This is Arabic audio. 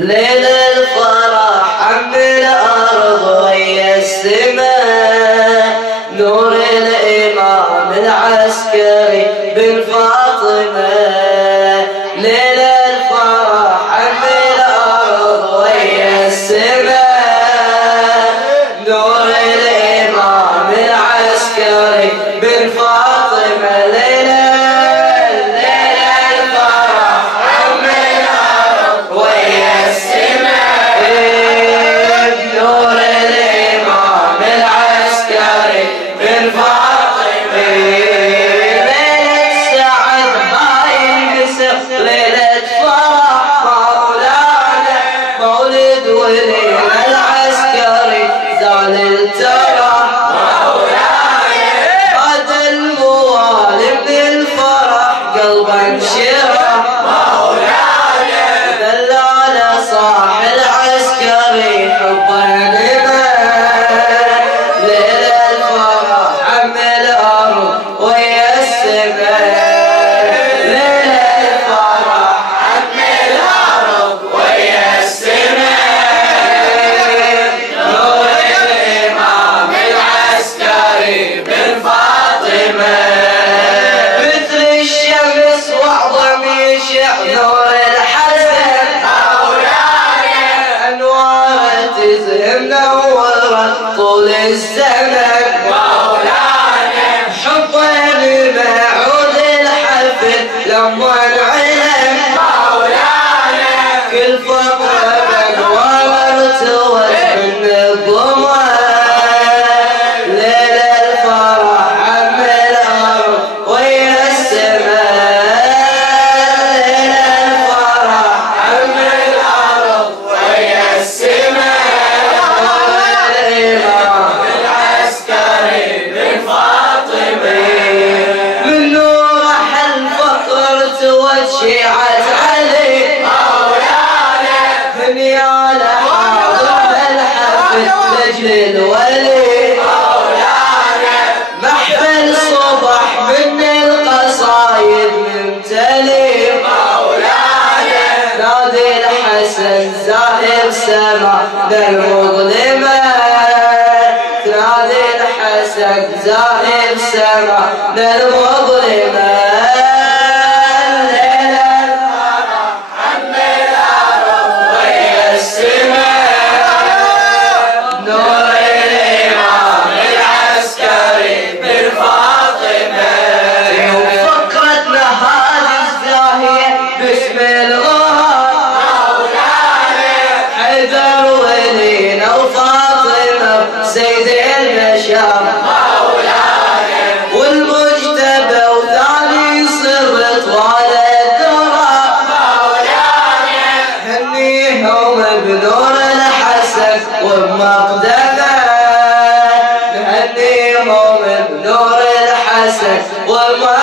ليل الفرح عم الأرض ويا السماء، نور الإمام العسكري بن فاطمة. ليل الفرح عم الأرض ويا السماء، نور الإمام العسكري بن فاطمة. ليل الفرح عم الأرض ويا السماء، نور الإمام العسكري بن فاطمة. ليلة سعد هاي المسخ، ليلة فرح مولانا، مولد ولينا العسكري زال الترح مولانا. بعد الموالي من الفرح قلبه انشرح مولانا، دلالة صاح العسكري حبه نما. ليل الفرح عم الأرض ويا السماء، ليل الفرح عم الأرض ويا السماء، نور الإمام العسكري بن فاطمة. مثل الشمس وأعظم يشع نور الحسن مولانا، أنوار تزهم نورت طول الزمن مولانا. حبه بمعود الحفل لما انعلم مولانا، كل فقرة بأنوار ارتوت من الظما. ليل الفرح عم الأرض ويا السماء، ليل الفرح عم الأرض ويا السماء، نور الإمام العسكري بن فاطمة. من نوره الفخر توجعت علي مولانا، هنيال حاضر الحفل لأجل الولي مولانا. محفل صبح من القصايد ممتلي مولانا، نادي الحسن زاهر سما للمظلمة، نادي الحسن زاهر سما للمظلمة. ليل الفرح عم الأرض ويا السماء، نور الإمام العسكري بن فاطمة. يوم فكرتنا هذه الزاهية باسم الغار مولانا، حيدر ولينا وفاطمة سيد البشر مولانا، والمجتبى وثاني صرت طوال الدرر مولانا. هنيهم بنور الحسن وبمقدمه، نهنيهم بنور الحسن والمقدمه.